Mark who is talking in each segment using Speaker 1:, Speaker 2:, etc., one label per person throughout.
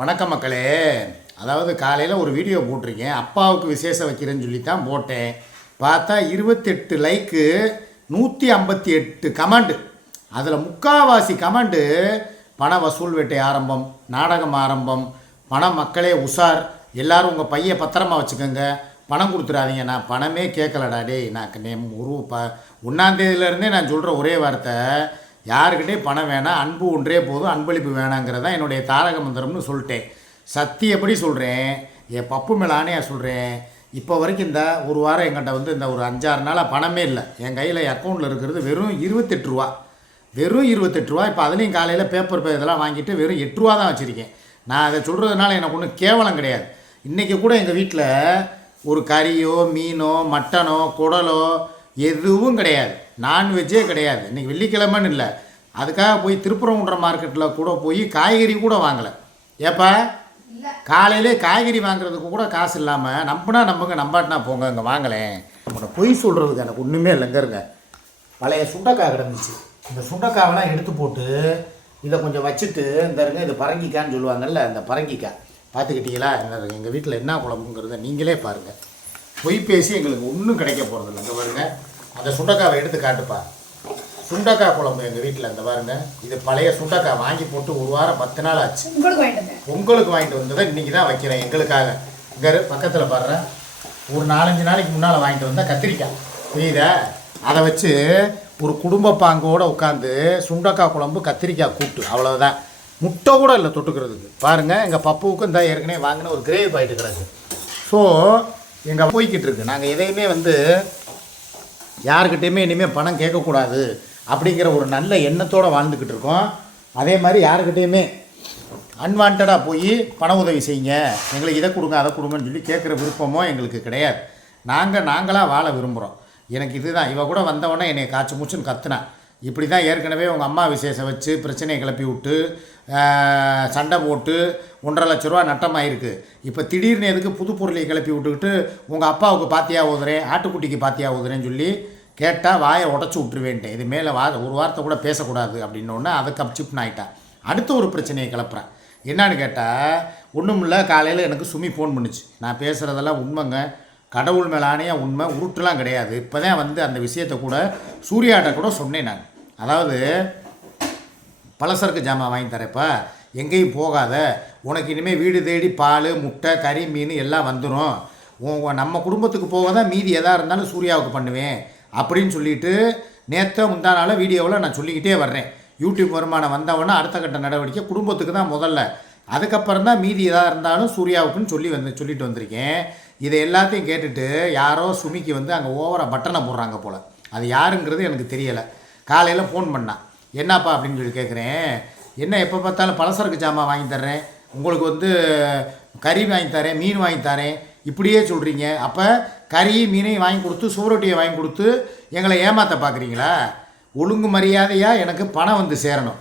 Speaker 1: வணக்கம் மக்களே. அதாவது காலையில் ஒரு வீடியோ போட்டிருக்கேன். அப்பாவுக்கு விசேஷம் வைக்கிறேன்னு சொல்லி தான் போட்டேன். பார்த்தா இருபத்தெட்டு லைக்கு நூற்றி ஐம்பத்தி எட்டு கமெண்டு அதில் முக்காவாசி கமெண்டு பண வசூல் வேட்டை ஆரம்பம் நாடகம் ஆரம்பம் பணம் மக்களே உஷார் எல்லாரும் உங்கள் பைய பத்திரமா வச்சுக்கோங்க. பணம் கொடுத்துடாதீங்க நான் பணமே கேட்கலடா டே நான் நே ஒரு ப ஒன்றாந்தேதியிலேருந்தே நான் சொல்கிற ஒரே வார்த்தை யாருக்கிட்டே பணம் வேணாம் அன்பு ஒன்றே போதும் அன்பளிப்பு வேணாங்கிறதான் என்னுடைய தாரக மந்திரம்னு சொல்லிட்டேன். சத்தியப்படி சொல்கிறேன் என் பப்பு மேலே ஆணையாக சொல்கிறேன் இப்போ வரைக்கும் இந்த ஒரு வாரம் எங்கிட்ட வந்து இந்த ஒரு அஞ்சாறு நாளாக பணமே இல்லை. என் கையில் அக்கௌண்ட்டில் இருக்கிறது வெறும் இருபத்தெட்டு ரூபா. வெறும் இருபத்தெட்டு ரூபா இப்போ அதுலேயும் காலையில் பேப்பர் பே இதெல்லாம் வாங்கிட்டு வெறும் எட்டு ரூபா தான் வச்சுருக்கேன். நான் அதை சொல்கிறதுனால எனக்கு ஒன்றும் கேவலம் கிடையாது. இன்றைக்கி கூட எங்கள் வீட்டில் ஒரு கறியோ மீனோ மட்டனோ குடலோ எதுவும் கிடையாது. நான்வெஜ்ஜே கிடையாது. இன்றைக்கி வெள்ளிக்கிழமைன்னு இல்லை. அதுக்காக போய் திருப்பரங்குன்ற மார்க்கெட்டில் கூட போய் காய்கறி கூட வாங்கலை. ஏப்பா? காலையிலே காய்கறி வாங்குறதுக்கு கூட காசு இல்லாமல் நம்பினா நம்புங்க நம்பாட்டினா போங்க இங்கே வாங்கலேன் உங்களை பொய் சொல்கிறதுக்கு எனக்கு ஒன்றுமே இல்லைங்க இருங்க. பழைய சுண்டக்காய் கிடந்துச்சு. இந்த சுண்டக்காவெல்லாம் எடுத்து போட்டு இதை கொஞ்சம் வச்சுட்டு இந்த இருங்க இது பரங்கிக்கான்னு சொல்லுவாங்கல்ல இந்த பரங்கிக்காய். பார்த்துக்கிட்டீங்களா? இந்த எங்கள் வீட்டில் என்ன குழம்புங்கிறத நீங்களே பாருங்கள் பொய் பேசி எங்களுக்கு ஒன்றும் கிடைக்க போகிறதில்ல இங்கே பாருங்க. அந்த சுண்டக்காவை எடுத்து காட்டுப்பா. சுண்டக்காய் குழம்பு எங்கள் வீட்டில் இந்த பாருங்க. இது பழைய சுண்டக்காய் வாங்கி போட்டு ஒரு வாரம் பத்து நாள் ஆச்சு.
Speaker 2: உங்களுக்கு வாங்கிட்டு
Speaker 1: உங்களுக்கு வாங்கிட்டு வந்ததை இன்றைக்கி தான் வைக்கிறேன் எங்களுக்காக. இங்கே பக்கத்தில் பாடுறேன் ஒரு நாலஞ்சு நாளைக்கு முன்னால் வாங்கிட்டு வந்தால் கத்திரிக்காய். புரியுதா? அதை வச்சு ஒரு குடும்ப பாங்கோடு உட்காந்து சுண்டக்காய் குழம்பு கத்திரிக்காய் கூட்டு. அவ்வளவுதான். முட்டை கூட இல்லை தொட்டுக்கிறதுக்கு. பாருங்கள் எங்கள் பப்புவுக்கும் இந்த ஏற்கனவே வாங்கின ஒரு கிரேவி பாயிட்டு கிடக்கு. ஸோ எங்கள் போய்கிட்டு இருக்கு. நாங்கள் எதையுமே வந்து யாருக்கிட்டேயுமே இனிமேல் பணம் கேட்கக்கூடாது. அப்படிங்கிற ஒரு நல்ல எண்ணத்தோடு வாழ்ந்துக்கிட்டு இருக்கோம். அதே மாதிரி யாருக்கிட்டேயுமே அன்வான்டாக போய் பண உதவி செய்யுங்க. எங்களுக்கு இதை கொடுங்க அதை கொடுங்கன்னு சொல்லி கேட்குற விருப்பமோ எங்களுக்கு கிடையாது. நாங்கள் நாங்களாக வாழ விரும்புகிறோம் எனக்கு இதுதான். இவ கூட வந்தவொடனே என்னை காய்ச்சி மூச்சுன்னு கத்துனா. இப்படி தான் ஏற்கனவே உங்கள் அம்மா விசேஷம் வச்சு பிரச்சனையை கிளப்பி விட்டு சண்டை போட்டு ஒன்றரை லட்ச ரூபா நட்டமாயிருக்கு. இப்போ திடீர்னு எதுக்கு புது பொருளை கிளப்பி விட்டுக்கிட்டு உங்கள் அப்பாவுக்கு பாத்தியா ஊதுறேன் ஆட்டுக்குட்டிக்கு பாத்தியா ஊதுறேன்னு சொல்லி கேட்டால் வாயை உடச்சி விட்டுருவேன்ட்டேன். இது மேலே வா ஒரு வார்த்தை கூட பேசக்கூடாது அப்படின்னோடனே அதை கப்சிப்னு ஆயிட்டா அடுத்த ஒரு பிரச்சனையை கிளப்புறேன். என்னான்னு கேட்டால் ஒன்றும் இல்லை காலையில் எனக்கு சுமி ஃபோன் பண்ணுச்சு. நான் பேசுகிறதெல்லாம் உண்மைங்க. கடவுள் மேலே உண்மை உருட்டுலாம் கிடையாது. இப்போ தான் வந்து அந்த விஷயத்தை கூட சூர்யாட்ட கூட சொன்னேன் நான். அதாவது பலசரக்கு ஜாமான் வாங்கி தரப்பா. எங்கேயும் போகாத. உனக்கு இனிமேல் வீடு தேடி பால் முட்டை கறி மீன் எல்லாம் வந்துடும் உன் நம்ம குடும்பத்துக்கு போக தான் மீதி எதாக இருந்தாலும் சூர்யாவுக்கு பண்ணுவேன். அப்படின்னு சொல்லிட்டு நேற்று முந்தானால வீடியோவில் நான் சொல்லிக்கிட்டே வர்றேன். யூடியூப் வருமானம் வந்தவொடனே அடுத்த கட்ட நடவடிக்கை குடும்பத்துக்கு தான் முதல்ல. அதுக்கப்புறம் தான் மீதி எதாக இருந்தாலும் சூர்யாவுக்குன்னு சொல்லி வந்து சொல்லிட்டு வந்திருக்கேன். இதை எல்லாத்தையும் கேட்டுட்டு யாரோ சுமிக்கு வந்து அங்கே ஓவராக பட்டனை போடுறாங்க போல். அது யாருங்கிறது எனக்கு தெரியலை. காலையில் ஃபோன் பண்ணான் என்னப்பா அப்படின்னு சொல்லி கேட்குறேன் என்ன எப்போ பார்த்தாலும் பலசரக்கு ஜாமான் வாங்கி தர்றேன்? உங்களுக்கு வந்து கறி வாங்கி தரேன் மீன் வாங்கி தரேன். இப்படியே சொல்கிறீங்க அப்போ கறி மீனையும் வாங்கி கொடுத்து சுவரொட்டியை வாங்கி கொடுத்து எங்களை ஏமாற்ற பார்க்குறீங்களா ஒழுங்கு மரியாதையாக எனக்கு பணம் வந்து சேரணும்.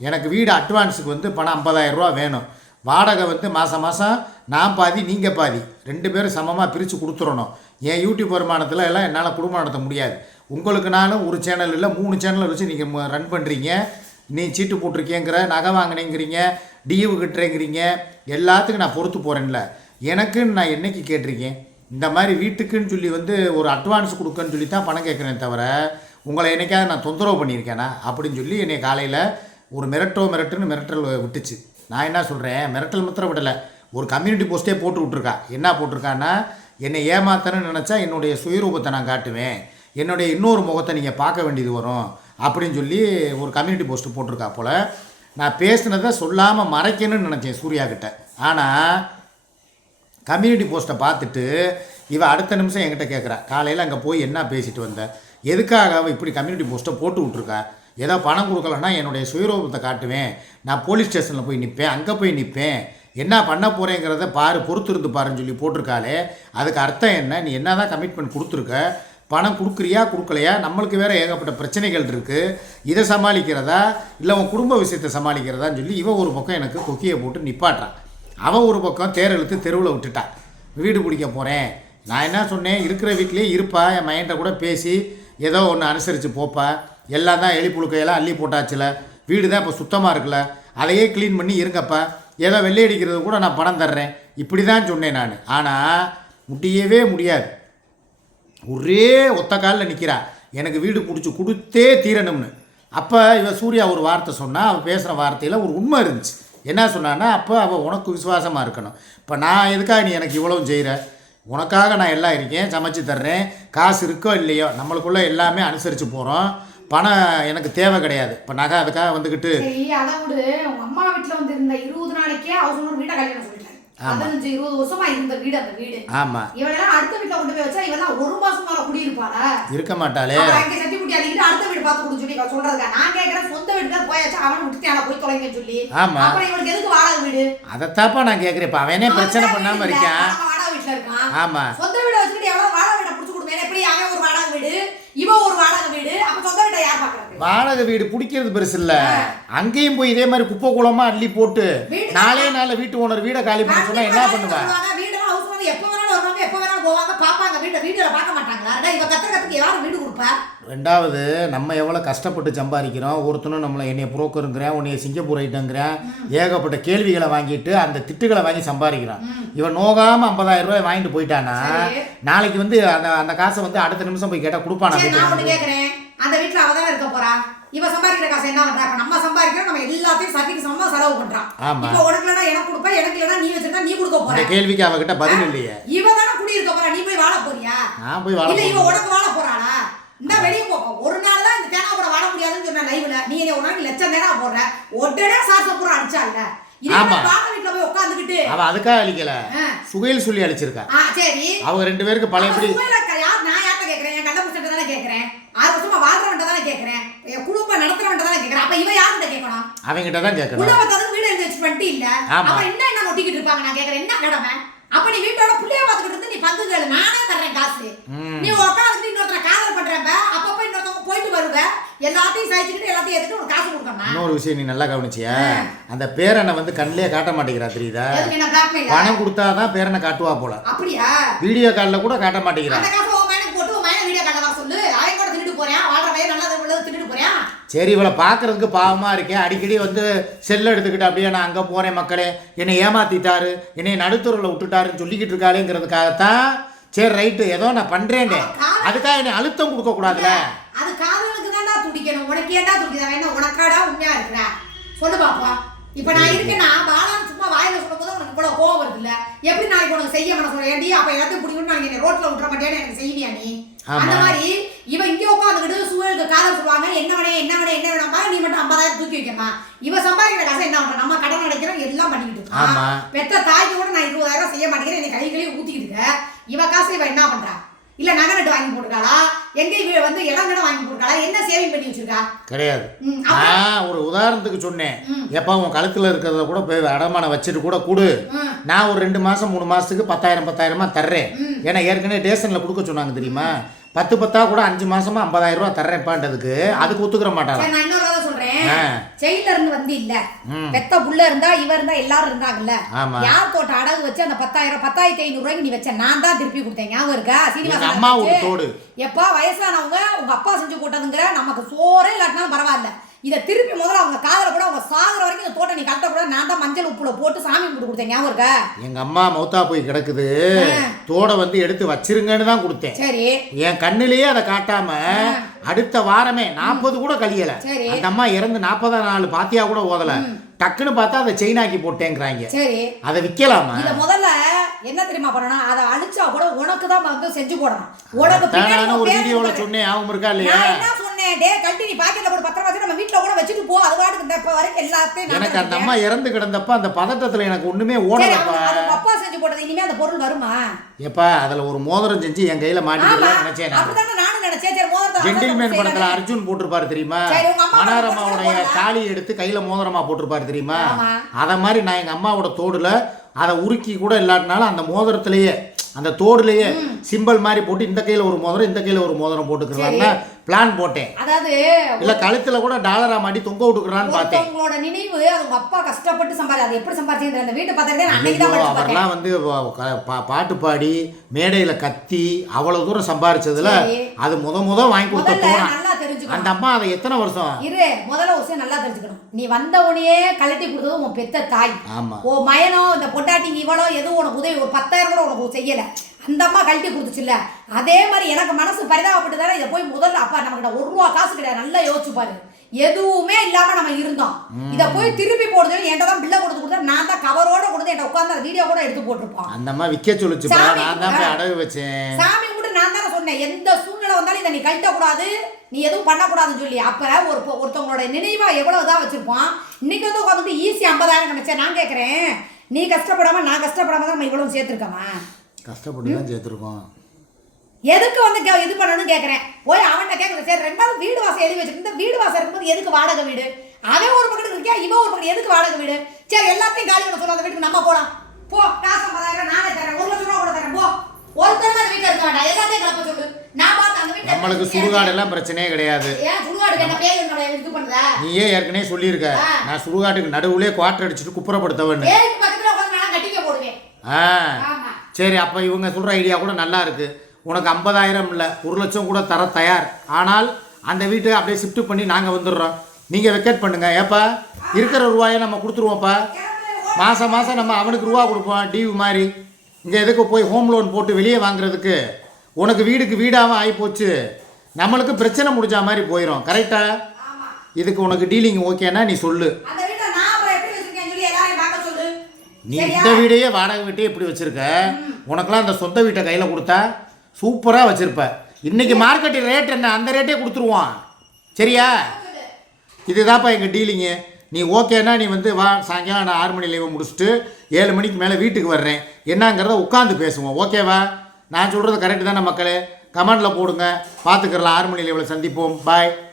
Speaker 1: எனக்கு வீடு அட்வான்ஸுக்கு வந்து பணம் 50000 ரூபா வேணும். வாடகை வந்து மாதம் மாதம் நான் பாதி நீங்கள் பாதி. ரெண்டு பேரும் சமமாக பிரித்து கொடுத்துடணும் என் யூடியூப் வருமானத்தில் எல்லாம் என்னால் குடும்பம் நடத்த முடியாது. உங்களுக்கு நானும் ஒரு சேனல் இல்லை மூணு சேனலை வச்சு நீங்கள் ரன் பண்ணுறீங்க நீ சீட்டு போட்டிருக்கேங்கிற நகை வாங்கினேங்கிறீங்க டியூ கட்டுறேங்கிறீங்க எல்லாத்துக்கும் நான் பொறுத்து போகிறேன்ல எனக்குன்னு நான் என்னைக்கு கேட்டிருக்கேன்? இந்த மாதிரி வீட்டுக்குன்னு சொல்லி வந்து ஒரு அட்வான்ஸ் கொடுக்கன்னு சொல்லி தான் பணம் கேட்குறேன் தவிர உங்களை என்னைக்காவது நான் தொந்தரவு பண்ணியிருக்கேனா? அப்படின்னு சொல்லி என்னை காலையில் ஒரு மிரட்டோ மிரட்டுன்னு மிரட்டல் விட்டுச்சு. நான் என்ன சொல்கிறேன் மிரட்டல் மாத்திரம் விடலை. ஒரு கம்யூனிட்டி போஸ்ட்டே போட்டு விட்ருக்கா என்ன போட்டிருக்கான்னா என்னை ஏமாத்தணும்னு நினச்சா என்னுடைய சுயரூபத்தை நான் காட்டுவேன். என்னுடைய இன்னொரு முகத்தை நீங்கள் பார்க்க வேண்டியது வரும். அப்படின்னு சொல்லி ஒரு கம்யூனிட்டி போஸ்ட்டு போட்டிருக்கா போல். நான் பேசுனதை சொல்லாமல் மறைக்கணும்னு நினச்சேன் சூர்யா கிட்ட. ஆனால் கம்யூனிட்டி போஸ்ட்டை பார்த்துட்டு இவன் அடுத்த நிமிஷம் என்கிட்ட கேட்குறா காலையில் அங்கே போய் என்ன பேசிட்டு வந்த? எதுக்காக அவள் இப்படி கம்யூனிட்டி போஸ்ட்டை போட்டு விட்ருக்கா ஏதோ பணம் கொடுக்கலன்னா என்னுடைய சுயரூபத்தை காட்டுவேன். நான் போலீஸ் ஸ்டேஷனில் போய் நிற்பேன் அங்கே போய் நிற்பேன் என்ன பண்ண போகிறேங்கிறத பாரு பொறுத்திருந்து பாருன்னு சொல்லி போட்டிருக்காளே. அதுக்கு அர்த்தம் என்ன? நீ என்ன தான் கமிட்மெண்ட் கொடுத்துருக்க? பணம் கொடுக்குறியா கொடுக்கலையா? நம்மளுக்கு வேறு ஏகப்பட்ட பிரச்சனைகள் இருக்குது இதை சமாளிக்கிறதா? இல்லை உன் குடும்ப விஷயத்தை சமாளிக்கிறதான்னு சொல்லி இவன் ஒரு பக்கம் எனக்கு கொக்கியை போட்டு நிப்பாட்டுறான் அவன் ஒரு பக்கம் தேர் இழுத்து தெருவில் விட்டுட்டான் வீடு பிடிக்க போகிறேன் நான் என்ன சொன்னேன்? இருக்கிற வீட்டிலேயே இருப்பா என் மையன்ட்ட கூட பேசி ஏதோ ஒன்று அனுசரித்து போப்பா. எல்லாம் தான் எலி புழுக்கையெல்லாம் அள்ளி போட்டாச்சுல. வீடு தான் இப்போ சுத்தமாக இருக்குல்ல அதையே க்ளீன் பண்ணி இருங்கப்பா. ஏதோ வெள்ளை அடிக்கிறது கூட நான் பணம் தர்றேன். இப்படி தான் சொன்னேன் நான். ஆனால் முடியவே முடியாது. ஒரே ஒத்த காலில் நிற்கிறா எனக்கு வீடு பிடிச்சி கொடுத்தே தீரணும்னு. அப்போ இவன் சூர்யா ஒரு வார்த்தை சொன்னால் அவன் பேசுகிற வார்த்தையில் ஒரு உண்மை இருந்துச்சு. என்ன சொன்னான்னா அப்போ அவள் உனக்கு விசுவாசமாக இருக்கணும். இப்போ நான் எதுக்காக நீ எனக்கு இவ்வளவு செய்கிற உனக்காக நான் எல்லாம் இருக்கேன் சமைச்சு தர்றேன். காசு இருக்கோ இல்லையோ நம்மளுக்குள்ளே எல்லாமே அனுசரித்து போகிறோம் பணம் எனக்கு தேவை கிடையாது. இப்போ நகை அதுக்காக வந்துக்கிட்டு
Speaker 2: அம்மா வீட்டுல வந்து இருந்த இருபது நாளைக்கே அவர் சொன்ன வீட்டை கல்யாணம் சொல்லிட்டாரு பதினஞ்சு இருபது வருஷமா இருந்த வீடு அந்த வீடு.
Speaker 1: ஆமாம்
Speaker 2: இவளெல்லாம் அடுத்த வீட்டுல கொண்டு போய் வச்சா இவெல்லாம் ஒரு மாசம் மேல குடியிருப்பாளா?
Speaker 1: இருக்க மாட்டாளே.
Speaker 2: அடுத்த வீடு பார்த்து கொடுன்னு சொல்லி இவ சொல்றதுக்கா நான் கேட்கறேன் சொந்த வீட்டுக்கு போயாச்சு அவன் விட்டுட்டான போய் தொலைங்கன்னு சொல்லி.
Speaker 1: ஆமா.
Speaker 2: அப்புறம் இவனுக்கு எதுக்கு வாடகை வீடு?
Speaker 1: அதைத்தாப்பா நான் கேட்குறேன் இப்போ அவனே பிரச்சனை
Speaker 2: இல்ல,
Speaker 1: இருக்கான்?
Speaker 2: வாடகை வீட்டுல இருக்கான்.
Speaker 1: ஆமாம்
Speaker 2: சொந்த வீடு வச்சுக்கிட்டு எவ்வளவு வாடகை வீடை புடிச்சு கொடுப்பேன்? எப்படி அவன் ஒரு வாடகை வீடு? இவன் ஒரு வாடகை வீடு. அப்ப சொந்த வீட்டை யார் பாக்குறது
Speaker 1: வாடகை வீடு பிடிக்கிறது பெருசு இல்ல. அங்கேயும் போய் இதே மாதிரி குப்பை குளமா அள்ளி போட்டு நாளே நாள்ல வீட்டு ஓனர் வீடை காலி பண்ண சொன்னா என்ன பண்ணுவா
Speaker 2: சொல்லுவாங்க வீடெல்லாம் ஹவுஸ் ஓனர் எப்ப வேணாலும் வருவாங்க எப்ப வேணாலும் போவாங்க பாப்பாங்க வீட்டை வீட்டுல பார்க்க மாட்டாங்களா? இவ கத்துற கத்துக்கு யாரும் வீடு கொடுப்பா?
Speaker 1: ரெண்டாவது நம்ம எவ்வளோ கஷ்டப்பட்டு சம்பாதிக்கிறோம் ஒருத்தனும் நம்மளை என்னைய புரோக்கருங்கிறேன் உன்னைய சிங்கப்பூர் ஐட்டங்கிறேன் ஏகப்பட்ட கேள்விகளை வாங்கிட்டு அந்த திட்டுகளை வாங்கி சம்பாதிக்கிறான். இவன் நோகாம 50000 ரூபாய் வாங்கிட்டு போயிட்டானா. நாளைக்கு வந்து அந்த அந்த காசை வந்து அடுத்த நிமிஷம் போய் கேட்டா கொடுப்பானா
Speaker 2: அந்த வீட்டுல அவ தானே இருக்க போறா? இவ சம்பாதிக்கிற காசு என்ன பண்றா? நம்ம சம்பாதிக்கிறோம் நம்ம எல்லாத்தையும் சட்டிக்கு சமமா செலவு பண்றான். இப்ப உனக்கு இல்லைன்னா எனக்கு கொடுப்ப எனக்கு இல்லைன்னா நீ வச்சிருந்தா நீ கொடுக்க போற.
Speaker 1: இந்த கேள்விக்கு அவகிட்ட பதில் இல்லையே.
Speaker 2: இவ தானே குடி இருக்க போறா நீ போய் வாழ போறியா?
Speaker 1: நான் போய் வாழ
Speaker 2: இல்ல இவ
Speaker 1: போறேன்.
Speaker 2: உனக்கு வாழ போறாளா இந்த வெளிய போ ஒரு நாள் தான் இந்த தேங்காய் கூட வாழ முடியாதுன்னு சொன்ன லைவ்ல நீ என்ன ஒரு லட்சம் தேங்காய் போடுற. உடனே சாச பூரா போய் உட்காந்துக்கிட்டு
Speaker 1: அவ அதுக்காக அழிக்கல. சுகையில் சொல்லி அழிச்சிருக்கா.
Speaker 2: சரி.
Speaker 1: அவங்க ரெண்டு பேருக்கு பழையபடி
Speaker 2: அப்ப சுமையில க- யார் நான் யார்கிட்ட கேக்குறேன் என் கண்ட புடிச்சிட்ட தானே கேக்குறேன் ஆறு வருஷமா வாழ்றவன்ட்ட தானே கேக்குறேன். என் குடும்பம் நடத்துறவன்ட்ட தானே கேக்குறேன். அப்ப இவ யார்கிட்ட கேட்கணும்?
Speaker 1: அவங்கிட்ட தான் கேட்கணும்.
Speaker 2: உள்ள பார்த்ததுக்கு வீடு எழுதி வச்சு பண்ணிட்டு இல்ல.
Speaker 1: ஆமா.
Speaker 2: அப்ப என்ன என்ன நொட்டிக்கிட்டு இருப்பாங்க? நான் கேக்குறேன். என்ன கடமை? அப்ப நீ வீட்டோட புள்ளைய பாத்துக்கிட்டு இருந்து நீ பங்கு கேளு. நானே தர்றேன் காசு. நீ உட்காந்துட்டு இன்னொருத்தர காதல் பண்றப்ப அப்பப்ப இன்னொருத்தவங்க போயிட்டு வருவ. எல்லாத்தையும் சகிச்சுக்கிட்டு எல்லாத்தையும் எடுத்துட்டு உனக்கு காசு கொடுக்கணும்
Speaker 1: இன்னொரு விஷயம் நீ நல்லா கவனிச்சியா? அந்த பேரனை வந்து கண்ணிலே காட்ட மாட்டேங்கிறா தெரியுதா? பணம் கொடுத்தாதான் பேரனை காட்டுவா போல.
Speaker 2: அப்படியா?
Speaker 1: வீடியோ காலில் கூட காட்ட மாட்டேங்கிறா
Speaker 2: அந்த காசு உன் மயனுக்கு போட்டு உன் மயனை வீடியோ காட்ட வர சொல்லு அவன் கூட தின்னுட்டு போறேன் வாழ்ற பையன் நல்லது உள்ளது தின்னுட்டு போறேன்
Speaker 1: சரி இவளை பார்க்கறதுக்கு பாவமா இருக்கேன் அடிக்கடி வந்து செல்லை எடுத்துக்கிட்டு அப்படியே நான் அங்கே போறேன் மக்களே. என்னை ஏமாத்திட்டாரு. என்னை நடுத்தூரில் விட்டுட்டாருன்னு சொல்லிக்கிட்டு இருக்காளேங்கிறதுக்காகத்தான். சரி ரைட்டு ஏதோ நான் பண்றேன்டே அதுக்காக என்னை அழுத்தம் கொடுக்க கூடாதுல
Speaker 2: அது காதலுக்கு தான்டா துடிக்கணும். உனக்கு ஏன்டா துடிக்குது? அவன் என்ன உனக்காடா உண்மையா இருக்கிற? சொல்லு பாப்போம் இப்ப நான் இருக்கேன்னா பாலான்னு சும்மா வாயில சொல்லும் போது உனக்கு இவ்வளவு கோவம் வருது இல்ல எப்படி நாளைக்கு உனக்கு செய்ய மனசு வரும்? ஏன்டி அப்ப எல்லாத்தையும் பிடிக்கணும் நான் என்னை ரோட்ல விட்டுற மாட்டேன்னு எனக்கு செய்வியா நீ. அந்த மாதிரி இவ இங்கே உட்காந்துக்கிட்டு சூழலுக்கு காதல் சொல்லுவாங்க. என்ன வேணே என்ன வேணே என்ன வேணாமா நீ மட்டும் ஐம்பதாயிரம் தூக்கி வைக்கமா இவ சம்பாதிக்கிற காசை என்ன பண்ற? நம்ம கடன் அடைக்கிறோம் எல்லாம் பண்ணிக்கிட்டு
Speaker 1: ஆமா.
Speaker 2: இருக்கோம் பெத்த தாய்க்கு கூட நான் இருபதாயிரம் செய்ய மாட்டேங்கிறேன் என்னை கை கழுவி ஊத்திக்கிட்டு இருக்க. இவ காசை இவ என்ன பண்றா? இல்ல நகை நட்டு வாங்கி போட்டுருக்காளா? எங்க வந்து இடம் கடை வாங்கி போட்டுருக்காளா? என்ன சேவிங் பண்ணி வச்சிருக்கா?
Speaker 1: கிடையாது. நான் ஒரு உதாரணத்துக்கு சொன்னேன். எப்பா உன் கழுத்தில் இருக்கிறத கூட போய் அடமானம் வச்சுட்டு கூட கொடு. நான் ஒரு ரெண்டு மாதம் மூணு மாதத்துக்கு பத்தாயிரம் பத்தாயிரமா தர்றேன். ஏன்னா ஏற்கனவே டேஷனில் கொடுக்க சொன்னாங்க தெரியுமா? பத்து பத்தா கூட அஞ்சு மாசமா ஐம்பதாயிரம் ரூபா தர்றேன்ப்பான்றதுக்கு அதுக்கு ஒத்துக்கிற மாட்டாங்க
Speaker 2: நான் இன்னொரு கதை சொல்றேன்.
Speaker 1: ஆ.
Speaker 2: ஜெயில இருந்து வந்து இல்ல. பெத்த புள்ள இருந்தா இவ இருந்தா எல்லாரும் இருந்தாங்கல்ல. யார் தோட்ட அடகு வச்சு அந்த பத்தாயிரம் பத்தாயிரத்தி ஐநூறு ரூபாய்க்கு நீ வச்ச நான் தான் திருப்பி கொடுத்தேன். ஞாபகம் இருக்கா? சீனிவாசன்
Speaker 1: அம்மா.
Speaker 2: எப்பா வயசானவங்க உங்க அப்பா செஞ்சு போட்டதுங்கிற நமக்கு சோறே இல்லாட்டினாலும் பரவாயில்ல. இதை திருப்பி முதல்ல அவங்க காதல கூட அவங்க சாகுற வரைக்கும் இந்த தோட்டம் நீ கட்ட கூட நான் தான் மஞ்சள் உப்புல போட்டு சாமி கும்பிட்டு கொடுத்தேன். ஞாபகம் இருக்கா?
Speaker 1: எங்க அம்மா மௌத்தா போய் கிடக்குது. தோடை வந்து எடுத்து வச்சிருங்கன்னு தான் கொடுத்தேன்.
Speaker 2: சரி.
Speaker 1: என் கண்ணிலேயே அதை காட்டாம அடுத்த வாரமே நாற்பது கூட கழியல. அந்த அம்மா இறந்து நாற்பதாம் நாலு பாத்தியா கூட ஓதல. டக்குன்னு பார்த்தா அதை செயினாக்கி போட்டேங்கிறாங்க.
Speaker 2: சரி.
Speaker 1: அதை விற்கலாமா
Speaker 2: இத முதல்ல என்ன தெரியுமா பண்ணணும் அதை அழிச்சா கூட உனக்கு தான் வந்து செஞ்சு போடணும். உனக்கு
Speaker 1: ஒரு வீடியோவில். சொன்னேன் ஞாபகம் இருக்கா இல்லையா?
Speaker 2: டே கழட்டி நீ பாக்கெட்ல போட்டு பத்திரமா வச்சு நம்ம வீட்ல கூட வச்சுட்டு போ அது பாட்டுக்கு இந்த இப்ப வரைக்கும் எல்லாத்தையும்
Speaker 1: எனக்கு அந்த. அம்மா இறந்து கிடந்தப்ப அந்த பதட்டத்துல எனக்கு ஒண்ணுமே ஓடலப்பா
Speaker 2: அப்பா செஞ்சு போட்டது இனிமே அந்த பொருள் வருமா
Speaker 1: ஏப்பா அதுல ஒரு மோதிரம் செஞ்சு என் கையில மாட்டிக்கலாம் நினைச்சேன் நான்
Speaker 2: அப்படிதானே நானும் நினைச்சேன் சரி மோதிரத்தை
Speaker 1: ஜென்டில்மேன் படத்துல. அர்ஜுன் போட்டிருப்பாரு தெரியுமா மனோரமாவுடைய
Speaker 2: போடல.
Speaker 1: தாலி எடுத்து கையில மோதிரமா போட்டிருப்பாரு தெரியுமா. அத மாதிரி நான் எங்க அம்மாவோட தோடுல அதை உருக்கி கூட இல்லாட்டினாலும் அந்த மோதிரத்திலேயே அந்த தோடுலயே சிம்பிள் மாதிரி போட்டு இந்த கையில ஒரு மோதிரம் இந்த கையில ஒரு மோதிரம் போட்டுக்கலாம்னு பிளான் போட்டேன்.
Speaker 2: அதாவது
Speaker 1: இல்ல கழுத்துல கூட டாலரா மாட்டி தொங்க விட்டுக்கலான்னு பார்த்தேன்.
Speaker 2: ஒருத்தவங்களோட நினைவு அது உங்க அப்பா கஷ்டப்பட்டு சம்பாதி அது எப்படி சம்பாதிச்சு அந்த வீட்டை பார்த்ததே நான் அன்னைக்கு தான்
Speaker 1: அவர்லாம் வந்து பாட்டு பாடி மேடையில கத்தி அவ்வளவு தூரம் சம்பாரிச்சதுல. அது முத முத வாங்கி கொடுத்த
Speaker 2: முதல்ல
Speaker 1: தோணா
Speaker 2: நல்லா தெரிஞ்சுக்கோ தெரிஞ்சுக்கணும்.
Speaker 1: அந்த அம்மா அதை எத்தனை வருஷம்?
Speaker 2: இரு முதல்ல ஒரு விஷயம் நல்லா தெரிஞ்சுக்கணும். நீ வந்த உடனே கலட்டி கொடுத்தது உன் பெத்த தாய்.
Speaker 1: ஆமா.
Speaker 2: ஓ மயனோ இந்த பொட்டாட்டி இவளோ எதுவும் உனக்கு உதவி ஒரு பத்தாயிரம் கூட உனக்கு செய்யல. அந்த அம்மா கழட்டி கொடுத்துச்சுல்ல. அதே மாதிரி எனக்கு மனசு பரிதாபப்பட்டு தானே இதை போய் முதல்ல அப்பா நம்மகிட்ட ஒரு ரூபா காசு கிடையாது. நல்லா யோசிச்சு பாரு. எதுவுமே இல்லாம நம்ம இருந்தோம். இதை போய் திருப்பி போடுறது என்கிட்ட தான் பிள்ளை கொடுத்து கொடுத்தா நான் தான் கவரோட கொடுத்து என்கிட்ட உட்காந்து வீடியோ கூட எடுத்து போட்டிருப்போம்
Speaker 1: அந்த அம்மா விற்க சொல்லுச்சுப்பா
Speaker 2: சாமி,
Speaker 1: நான் தான். அடகு வச்சேன்.
Speaker 2: சாமி கூட நான் தானே சொன்னேன். எந்த சூழ்நிலை வந்தாலும் இதை நீ கழட்டக்கூடாது. நீ எதுவும் பண்ணக்கூடாதுன்னு சொல்லி அப்ப ஒரு ஒருத்தவங்களோட நினைவா எவ்வளவு தான் வச்சிருப்போம்? இன்னைக்கு வந்து உட்காந்துட்டு ஈஸி ஐம்பதாயிரம் நினைச்சேன் நான் கேட்கறேன் நீ கஷ்டப்படாம நான் கஷ்டப்படாம தான் நம்ம இவ்வளவு சேர்த்திருக்கோமா?
Speaker 1: கஷ்டப்பட்டு தான் சேர்த்துருக்கோம்.
Speaker 2: எதுக்கு வந்து கே- இது பண்ணணும்னு கேட்கறேன் போய் அவன்கிட்ட கேட்கறது சரி ரெண்டாவது வீடு வாசல் எழுதி வச்சிருந்த வீடு வாசல் இருக்கும்போது எதுக்கு வாடகை வீடு? அவன் ஒரு பக்கத்துக்கு இருக்கியா? இவன் ஒரு பக்கம் எதுக்கு வாடகை வீடு? சரி எல்லாத்தையும் காலி பண்ண சொல்ல அந்த வீட்டுக்கு நம்ம போலாம். போ காசு ஐம்பதாயிரம் நானே தரேன். ஒரு லட்சம் ரூபா கூட தரேன் போ ஒருத்தர் அந்த வீட்டில் இருக்க வேண்டாம் எல்லாத்தையும் கிளப்ப சொல்லு நான் பார்த்து அந்த வீட்டை
Speaker 1: நம்மளுக்கு சுடுகாடு எல்லாம் பிரச்சனையே கிடையாது. நீயே ஏற்கனவே சொல்லியிருக்க. நான் சுடுகாட்டுக்கு நடுவுலே குவாட்டர் அடிச்சுட்டு
Speaker 2: போடுவேன்.
Speaker 1: ஆ. சரி அப்போ இவங்க சொல்கிற ஐடியா கூட நல்லா இருக்கு. உனக்கு ஐம்பதாயிரம் இல்லை ஒரு லட்சம் கூட தர தயார். ஆனால் அந்த வீட்டை அப்படியே ஷிஃப்ட் பண்ணி நாங்கள் வந்துடுறோம். நீங்கள் வெக்கேட் பண்ணுங்க. ஏப்பா இருக்கிற ரூபாயை நம்ம கொடுத்துருவோம்ப்பா. மாதம் மாதம் நம்ம அவனுக்கு ரூபா கொடுப்போம் டிவி மாதிரி. இங்கே எதுக்கு போய் ஹோம் லோன் போட்டு வெளியே வாங்குறதுக்கு? உனக்கு வீடுக்கு வீடாகவும் ஆகிப்போச்சு நம்மளுக்கு பிரச்சனை முடிஞ்ச மாதிரி போயிடும் கரெக்டா
Speaker 2: ஆமா.
Speaker 1: இதுக்கு உனக்கு டீலிங் ஓகேனா நீ சொல்லு.
Speaker 2: எப்படி
Speaker 1: நீ? இந்த வீடையே வாடகை வீட்டையே இப்படி வச்சிருக்க? உனக்கெல்லாம் அந்த சொந்த வீட்டை கையில் கொடுத்தா சூப்பராக வச்சிருப்ப. இன்னைக்கு மார்க்கெட் ரேட் என்ன? அந்த ரேட்டே கொடுத்துருவான். சரியா? இதுதான்ப்பா எங்கள் டீலிங்கு நீ ஓகேனா நீ வந்து வா சாயங்காலம் நான் ஆறு மணி லீவை முடிச்சுட்டு ஏழு மணிக்கு மேலே வீட்டுக்கு வர்றேன். என்னங்கிறத உட்காந்து பேசுவோம். ஓகேவா நான் சொல்கிறது கரெக்டு தானே மக்களே? கமெண்டில் போடுங்க. பார்த்துக்கிறலாம் ஆறு மணியில் இவ்வளோ சந்திப்போம். பாய்